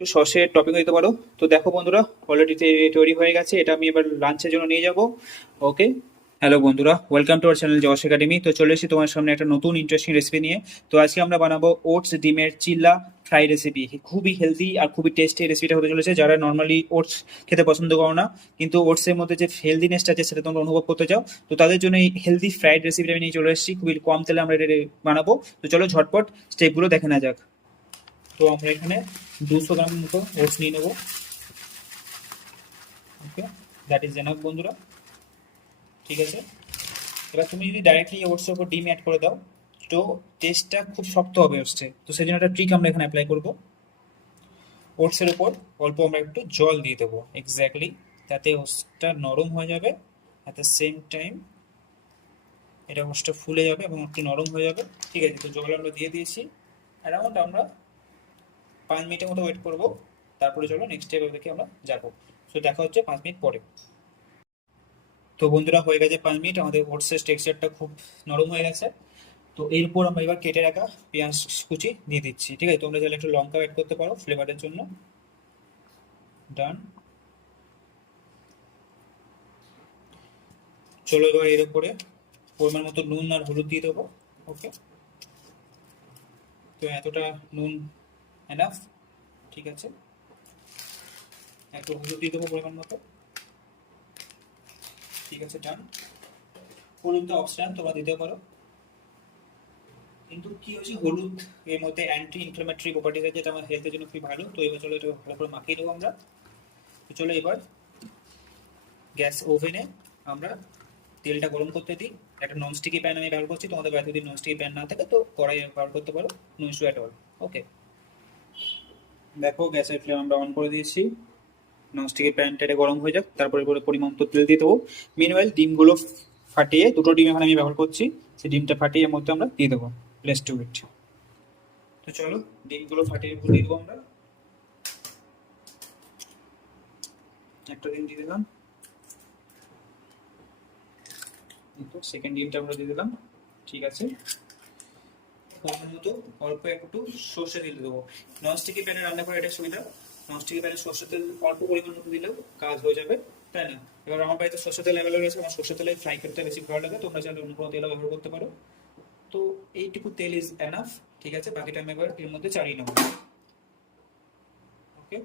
একটু সসের টপিং দিতে পারো। তো দেখো বন্ধুরা অলরেডি তৈরি হয়ে গেছে, এটা আমি এবার লাঞ্চের জন্য নিয়ে যাব। ওকে হ্যালো বন্ধুরা welcome to our channel Josh academy তো চলে এসেছি তোমার সামনে একটা নতুন ইন্টারেস্টিং রেসিপি নিয়ে। তো আজকে আমরা বানাবো ওটস ডিমের চিল্লা ফ্রাই রেসিপি খুবই হেলদি আর খুবই টেস্টি রেসিপিটা হতে চলেছে। যারা নর্মালি ওটস খেতে পছন্দ করো না, কিন্তু ওটসের মধ্যে যে হেলদিনেসটা আছে, সেটা তোমরা অনুভব করতে চাও, তো তাদের জন্য এই হেলদি ফ্রাইড রেসিপিটা আমি নিয়ে চলে এসেছি। খুবই কম তেলে আমরা এটা বানাবো। তো চলো ঝটপট স্টেপগুলো দেখে না যাক। তো আমরা এখানে দুশো গ্রাম মতো ওটস নিয়ে নেব। ওকে দ্যাট ইজ এনাফ বন্ধুরা। ঠিক আছে? এবার তুমি যদি ডাইরেক্টলি ওটসের উপর ডিম অ্যাড করে দাও, তো টেস্টটা খুব শক্ত হবে ওটসে তো সেই জন্য একটা ট্রিক আমরা এখানে অ্যাপ্লাই করব। ওটসের উপর অল্প আমরা একটু জল দিয়ে দেবো। এক্স্যাক্টলি তাতে ওটসটা নরম হয়ে যাবে। অ্যাট দ্য সেম টাইম এটা ওটসটা ফুলে যাবে এবং একটু নরম হয়ে যাবে। ঠিক আছে, তো জল আমরা দিয়ে দিয়েছি। অ্যারাউন্ড আমরা পাঁচ মিনিটের মতো ওয়েট করব। তারপরে চলো নেক্সট স্টেপ দেখে আমরা যাব। সো দেখা হচ্ছে পাঁচ মিনিট পরে। তো বন্ধুরা, হয়ে গেছে পাঁচ মিনিট। আমাদের ওটসের টেক্সচারটা খুব নরম হয়ে গেছে। তো এরপর আমরা এবার কেটে রাখা পেঁয়াজ কুচি দিয়ে দিচ্ছি। ঠিক আছে? তোমরা চাইলে একটু লঙ্কা অ্যাড করতে পারো ফ্লেভারের জন্য। ডান চলো এবার এর উপরে পরিমাণ মতো নুন আর হলুদ দিয়ে দেবো। ওকে তো এতটা নুন এনাফ ঠিক আছে। একটু হলুদ দিয়ে দেবো পরিমাণ মতো। ঠিক আছে ডান হলুদটা অপশনাল তোমরা দিতে পারো। কিন্তু কি হয়েছে? হলুদ এর মধ্যে অ্যান্টি ইনফ্লামেটরি প্রপার্টিস আছে, যেটা আমার হেলথের জন্য খুবই ভালো। তো এবার চলো এটা ভালো করে মাখিয়ে দেবো আমরা। তো চলো এবার গ্যাস ওভেনে আমরা তেলটা গরম করতে দিই। একটা ননস্টিকি প্যান আমি ব্যবহার করছি। তোমাদের বাড়িতে যদি ননস্টিকি প্যান না থাকে, তো কড়াই ব্যবহার করতে পারো। No issue at all okay দেখো, গ্যাসের ফ্লেম আমরা অন করে দিয়েছি। ননস্টিকের প্যানটা এটা গরম হয়ে যাক, তারপরে পরে পরিমাণ তো তেল দিয়ে দেবো। মিনওয়েল ডিমগুলো ফাটিয়ে, দুটো ডিম এখানে আমি ব্যবহার করছি, সেই ডিমটা ফাটিয়ে এর মধ্যে আমরা দিয়ে দেবো। প্লেস টু ইট তো চলো, ডিমগুলো ফাটিয়ে দিয়ে দেবো আমরা। একটা ডিম দিয়ে দিলাম। সেকেন্ড ডিমটা আমরা দিয়ে দিলাম। ঠিক আছে। পরিমাণ মতো অল্প একটু সর্ষে তেল দেবো। ননস্টিকি প্যানে রান্না করে এটা সুবিধা। ননস্টিকি প্যানে সর্ষে তেল অল্প পরিমাণ মতো দিলেও কাজ হয়ে যাবে, তাই না? এবার আমার বাড়িতে সর্ষে তেল অ্যাভেলেবল রয়েছে, আমার সর্ষে তেলে ফ্রাই করতে বেশি ভালো লাগে, তোমরা চাইলে অন্য কোনো তেলও ব্যবহার করতে পারো। তো এইটুকু তেল ইজ এনাফ ঠিক আছে? বাকিটা আমি এবার এর মধ্যে চাড়িয়ে নেব। ওকে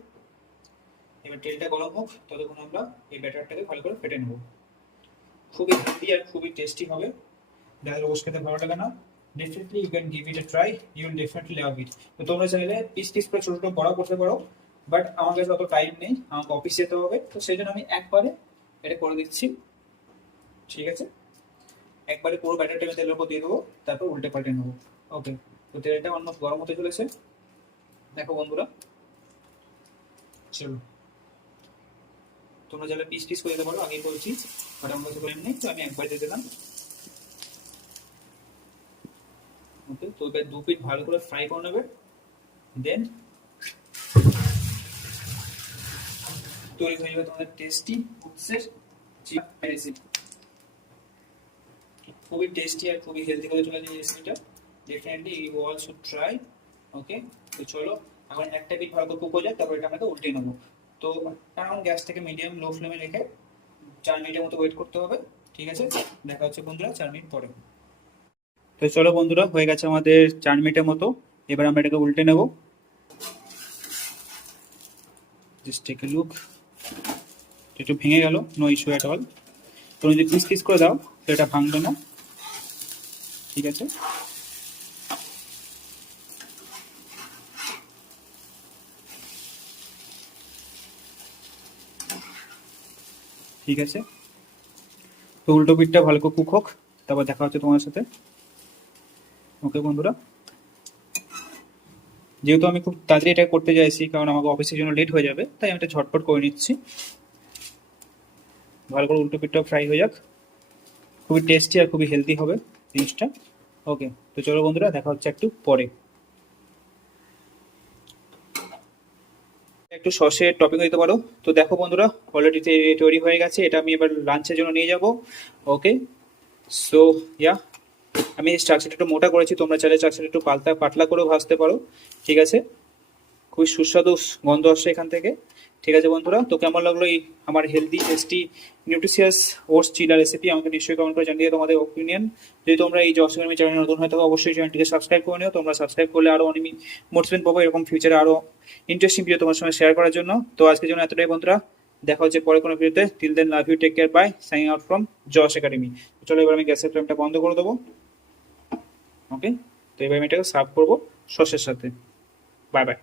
এবার তেলটা গরম হোক, ততক্ষণ আমরা এই ব্যাটারটাকে ভালো করে ফেটে নেব। খুবই হেলদি আর খুবই টেস্টি হবে। যাদের রোজ খেতে ভালো লাগে না definitely you can give it a try you will definitely love it তো তোমরা চাইলে পিস পিস করে ছোটো ছোটো বড় করতে পারো বাট আমার কাছে অত টাইম নেই। আমাকে অফিস যেতে হবে। তো সেই জন্য আমি একবারে এটা করে দিচ্ছি। ঠিক আছে? একবারে পুরো ব্যাটারটা আমি তেলের উপর দিয়ে দেবো, তারপর উল্টে পাল্টে নেব। ওকে তো তেলটা অলমোস্ট গরম হতে চলেছে। দেখো বন্ধুরা। চলো। তোমরা যারা পিস পিস করে দিতে পারো, আগেই বলছি বাট আমার কাছে করে নেই, তো আমি একবার দিয়ে দিলাম। ওকে তো এবার দু পিট ভালো করে ফ্রাই করে নেবে। দেন তৈরি হয়ে যাবে তোমাদের টেস্টি উৎসের রেসিপি খুবই টেস্টি আর খুবই হেলদি করে চলে যায় রেসিপিটা definitely you all should try okay তো চলো, এখন একটা পিট ভালো করে কুক হয়ে যাক, তারপর এটা আমাকে উল্টে নেব। তো গ্যাস থেকে মিডিয়াম লো ফ্লেমে রেখে চার মিনিটের মতো ওয়েট করতে হবে, ঠিক আছে? দেখা হচ্ছে বন্ধুরা, চার মিনিট পরে। তো চলো বন্ধুরা, হয়ে গেছে আমাদের চার মিনিটের মতো। এবার আমরা এটাকে উল্টে নেব। লুক একটু ভেঙে গেল নো ইস্যু অ্যাট অল তুমি যদি পিস পিস করে দাও, তো এটা ভাঙবে না। ঠিক আছে? ঠিক আছে? তো উল্টো পিঠটা ভালো করে কুক হোক, তারপর দেখা হচ্ছে তোমার সাথে। ওকে বন্ধুরা। যেহেতু আমি খুব তাড়াতাড়ি এটা করতে চাইছি কারণ আমাকে অফিসের জন্য লেট হয়ে যাবে, তাই আমি এটা ঝটপট করে নিচ্ছি। ভালো করে উল্টো পিঠটা ফ্রাই হয়ে যাক। খুবই টেস্টি আর খুবই হেলদি হবে জিনিসটা। ওকে তো চলো বন্ধুরা, দেখা হচ্ছে একটু পরে। একটু সসের টপিং দিতে পারো। তো দেখো বন্ধুরা অলরেডি তৈরি হয়ে গেছে, এটা আমি এবার লাঞ্চের জন্য নিয়ে যাব। ওকে সো ইয়া আমি স্ট্রাকচারটা একটু মোটা করেছি, তোমরা চাইলে স্ট্রাকচারটা একটু পাতলা পাতলা করেও ভাজতে পারো। ঠিক আছে? খুবই সুস্বাদু গন্ধ আসছে এখান থেকে। ঠিক আছে বন্ধুরা, তো কেমন লাগল এই আমার healthy tasty nutritious oats chilla recipe আমাকে নিশ্চয়ই কমেন্ট করে জানিয়ে তোমাদের ওপিনিয়ন যদি তোমরা এই জস একাডেমি চ্যানেল নতুন হয়ে থাকো, অবশ্যই চ্যানেলটিকে সাবস্ক্রাইব করে নিও। তোমরা সাবস্ক্রাইব করলে আরও অনেক মোটিভেশন পাবো, এরকম ফিউচারে আরও ইন্টারেস্টিং ভিডিও তোমার সঙ্গে শেয়ার করার জন্য। তো আজকের জন্য এতটাই বন্ধুরা। দেখা হচ্ছে পরে কোনো ভিডিওতে till then love you take care bye sign out from Josh academy চলো এবার আমি গ্যাসের ফ্লেমটা বন্ধ করে দেবো। ওকে তো এবার আমি এটাকে সার্ভ করব সসের সাথে। Bye bye